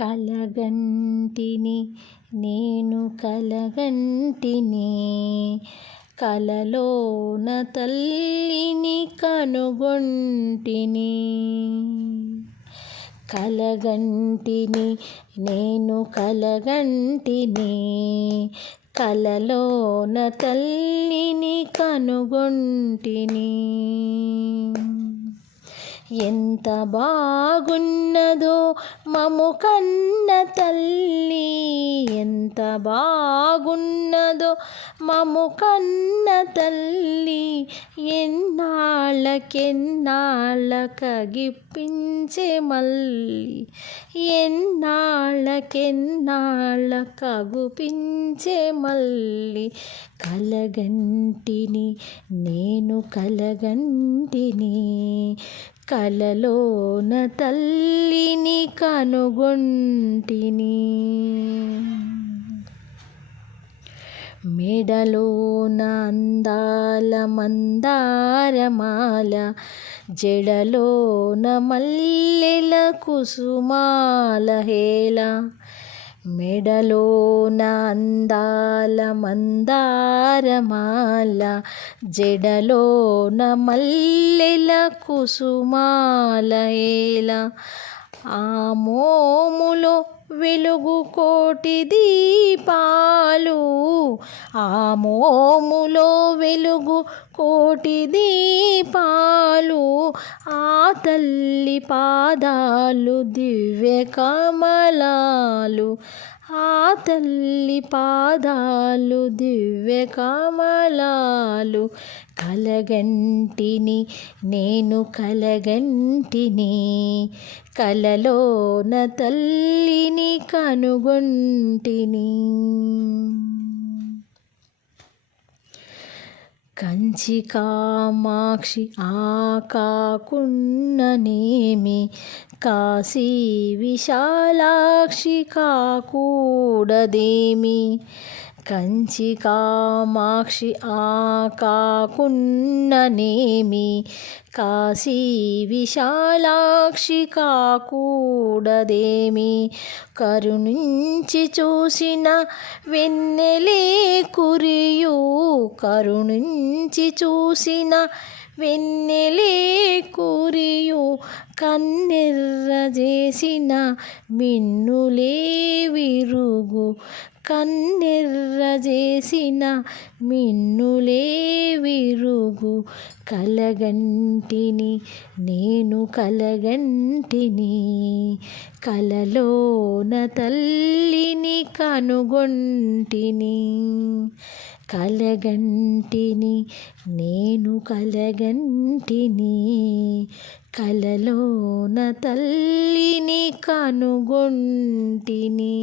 కలగంటిని నేను కలగంటిని కలలోన తల్లిని కనుగొంటిని. కలగంటిని నేను కలగంటిని కలలోన తల్లిని కనుగొంటిని. ఎంత బాగున్నదో మము కన్న తల్లి, ఎంత బాగున్నదో మము కన్న తల్లి, ఎన్నాళ్ళకెన్నాళ్ళకగిప్పించే మల్లి, ఎన్నాళ్ళకెన్నాళ్ళకగుపించే మల్లి. కలగంటిని నేను కలగంటిని కలలోన తల్లిని కనుగొంటిని. మెడలోన అందాల మందారమాల, జడలోన మల్లెల కుసుమాల హేళ. మెడలోన అందాల మందారమాల, జడలోన మల్లెల కుసుమాల హేళ. ఆ మోములో వెలుగు కోటి దీపాలు, ఆ మోములో వెలుగు కోటి దీపాలు. ఆ తల్లి పాదాలు దివ్య కమలాలు, ఆ తల్లి పాదాలు దివ్య కమలాలు. కలగంటిని నేను కలగంటిని కలలోన తల్లిని కనుగొంటిని. కంచి కామాక్షి ఆ కాకున్ననేమి, కాశీ విశాలాక్షి కాకూడదేమి. కంచి కామాక్షి ఆ కాకున్ననేమి, కాశీ విశాలాక్షి కాకూడదేమి. కరుణించి చూసిన వెన్నెలే కురియు, కరుణించి చూసిన వెన్నెలే కురియు. కన్నెర్ర చేసిన మిన్నులే విరుగు, కన్నెర్ర చేసిన మిన్నులే విరుగు. కలగంటిని నేను కలగంటిని కలలోన తల్లిని కనుగొంటిని. కలగంటిని నేను కలగంటిని కలలోన తల్లిని కనుగొంటిని.